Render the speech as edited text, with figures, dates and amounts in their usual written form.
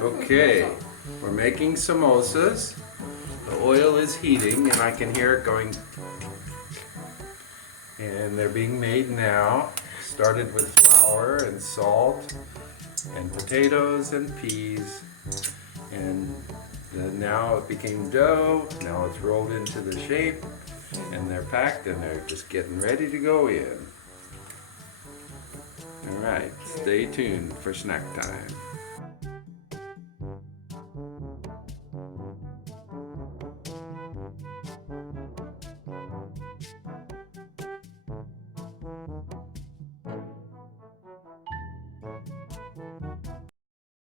Okay, we're making samosas. The oil is heating and I can hear it going. And they're being made now. Started with flour and salt and potatoes and peas. And now it became dough. Now it's rolled into the shape. And they're packed and they're just getting ready to go in. Alright, stay tuned for snack time.